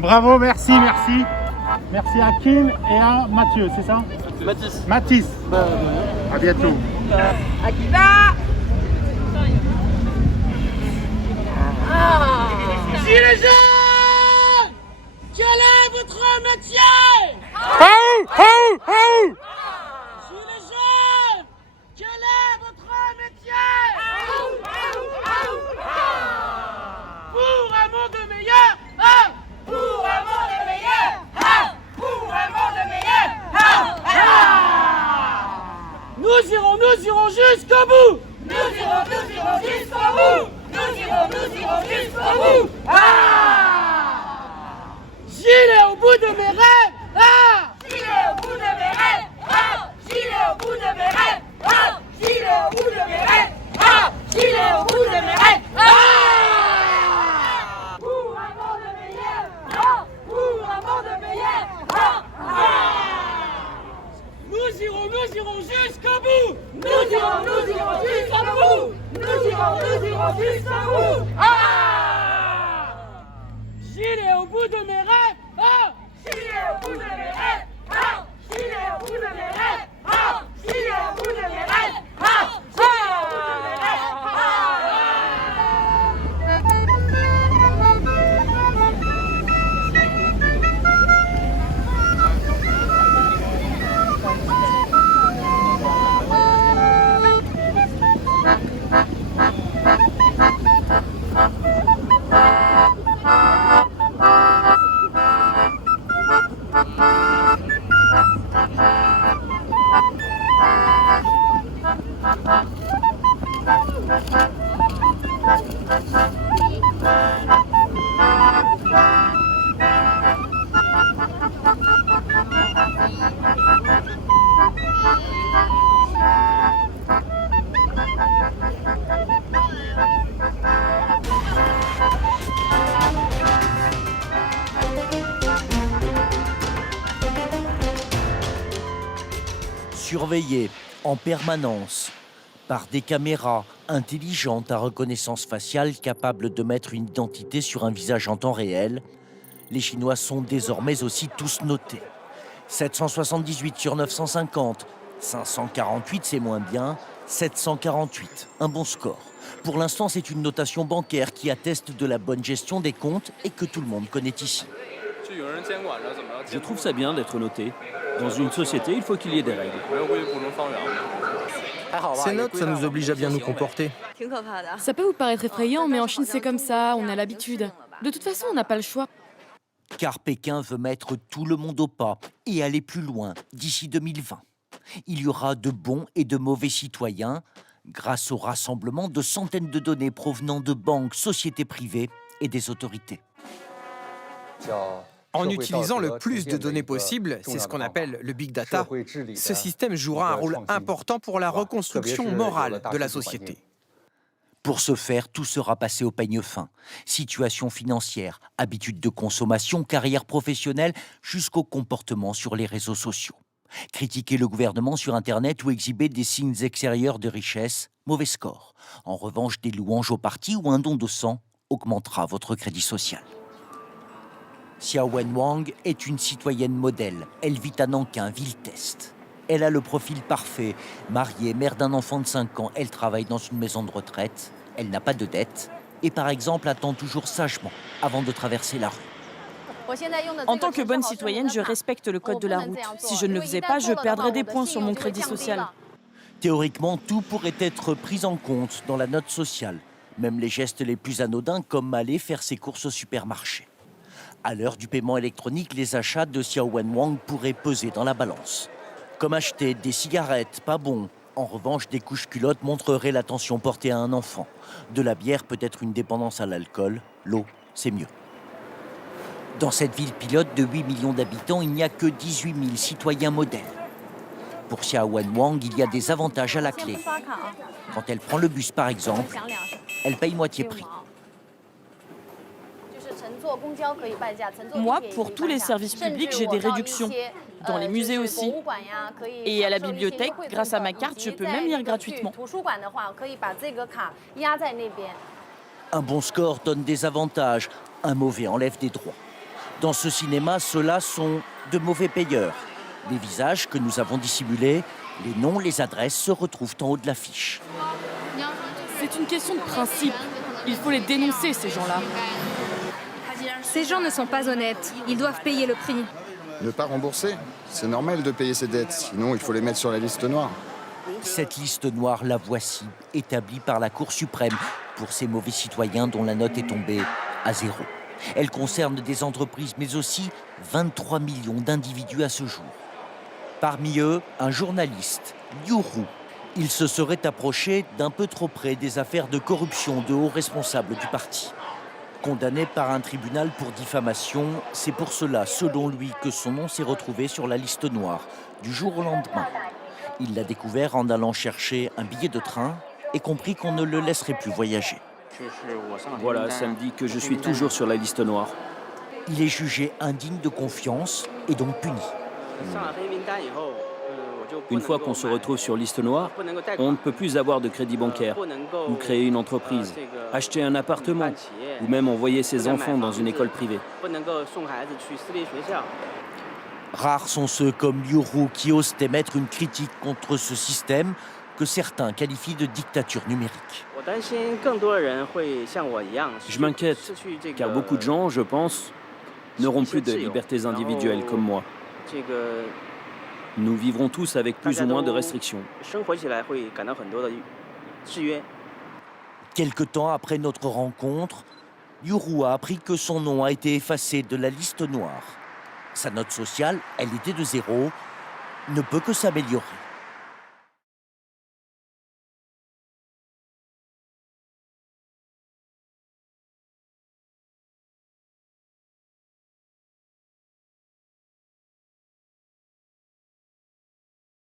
Bravo, merci, merci. Merci à Kim et à Mathieu, c'est ça? Mathis. Mathis. À bientôt. Akita. Gilets jaunes, quel est votre métier? Gilets jaunes, quel est votre métier? Pour un monde meilleur, pour un monde meilleur, pour un monde meilleur. Nous irons jusqu'au bout. Nous irons jusqu'au bout. Nous irons jusqu'au bout. Gilet au bout de mes rêves. Gilet au bout de mes rêves. Gilet au bout de mes rêves. Gilet au bout de mes rêves. Gilet au bout de mes rêves. Pour un monde meilleur. Pour un monde meilleur. Nous irons jusqu'au bout. Nous irons jusqu'au bout. Nous irons jusqu'au bout. Gilet au bout de mes rêves. Gilet au bout de mes rêves. Gilet au bout de mes rêves. Gilet au bout de mes rêves. Surveillés en permanence par des caméras Intelligente à reconnaissance faciale, capable de mettre une identité sur un visage en temps réel, les Chinois sont désormais aussi tous notés. 778 sur 950, 548 c'est moins bien, 748, un bon score. Pour l'instant, c'est une notation bancaire qui atteste de la bonne gestion des comptes et que tout le monde connaît ici. Je trouve ça bien d'être noté. Dans une société, il faut qu'il y ait des règles. Ces notes, ça nous oblige à bien nous comporter. Ça peut vous paraître effrayant, mais en Chine c'est comme ça, on a l'habitude. De toute façon, on n'a pas le choix. Car Pékin veut mettre tout le monde au pas et aller plus loin d'ici 2020. Il y aura de bons et de mauvais citoyens grâce au rassemblement de centaines de données provenant de banques, sociétés privées et des autorités. En utilisant le plus de données possible, c'est ce qu'on appelle le big data, ce système jouera un rôle important pour la reconstruction morale de la société. Pour ce faire, tout sera passé au peigne fin. Situation financière, habitudes de consommation, carrière professionnelle, jusqu'au comportement sur les réseaux sociaux. Critiquer le gouvernement sur Internet ou exhiber des signes extérieurs de richesse, mauvais score. En revanche, des louanges au parti ou un don de sang augmentera votre crédit social. Xiao Wenwang est une citoyenne modèle. Elle vit à Nankin, ville-test. Elle a le profil parfait. Mariée, mère d'un enfant de 5 ans, elle travaille dans une maison de retraite. Elle n'a pas de dette. Et par exemple, attend toujours sagement avant de traverser la rue. En tant que bonne citoyenne, je respecte le code de la route. Si je ne le faisais pas, je perdrais des points sur mon crédit social. Théoriquement, tout pourrait être pris en compte dans la note sociale. Même les gestes les plus anodins comme aller faire ses courses au supermarché. À l'heure du paiement électronique, les achats de Xiao Wenwang pourraient peser dans la balance. Comme acheter des cigarettes, pas bon. En revanche, des couches-culottes montreraient l'attention portée à un enfant. De la bière peut être une dépendance à l'alcool. L'eau, c'est mieux. Dans cette ville pilote de 8 millions d'habitants, il n'y a que 18 000 citoyens modèles. Pour Xiao Wenwang, il y a des avantages à la clé. Quand elle prend le bus, par exemple, elle paye moitié prix. Moi, pour tous les services publics, j'ai des réductions. Dans les musées aussi. Et à la bibliothèque, grâce à ma carte, je peux même lire gratuitement. Un bon score donne des avantages, un mauvais enlève des droits. Dans ce cinéma, ceux-là sont de mauvais payeurs. Les visages que nous avons dissimulés, les noms, les adresses se retrouvent en haut de l'affiche. C'est une question de principe. Il faut les dénoncer, ces gens-là. Ces gens ne sont pas honnêtes. Ils doivent payer le prix. Ne pas rembourser, c'est normal de payer ses dettes, sinon il faut les mettre sur la liste noire. Cette liste noire, la voici, établie par la Cour suprême pour ces mauvais citoyens dont la note est tombée à 0. Elle concerne des entreprises, mais aussi 23 millions d'individus à ce jour. Parmi eux, un journaliste, Liu Ru. Il se serait approché d'un peu trop près des affaires de corruption de hauts responsables du parti. Condamné par un tribunal pour diffamation, c'est pour cela, selon lui, que son nom s'est retrouvé sur la liste noire, du jour au lendemain. Il l'a découvert en allant chercher un billet de train et compris qu'on ne le laisserait plus voyager. Voilà, ça me dit que je suis toujours sur la liste noire. Il est jugé indigne de confiance et donc puni. Une fois qu'on se retrouve sur liste noire, on ne peut plus avoir de crédit bancaire, ou créer une entreprise, acheter un appartement, ou même envoyer ses enfants dans une école privée. Rares sont ceux comme Liu Ru qui osent émettre une critique contre ce système que certains qualifient de dictature numérique. Je m'inquiète, car beaucoup de gens, je pense, n'auront plus de libertés individuelles comme moi. Nous vivrons tous avec plus ou moins de restrictions. Quelque temps après notre rencontre, Liu Ru a appris que son nom a été effacé de la liste noire. Sa note sociale, elle était de 0, ne peut que s'améliorer.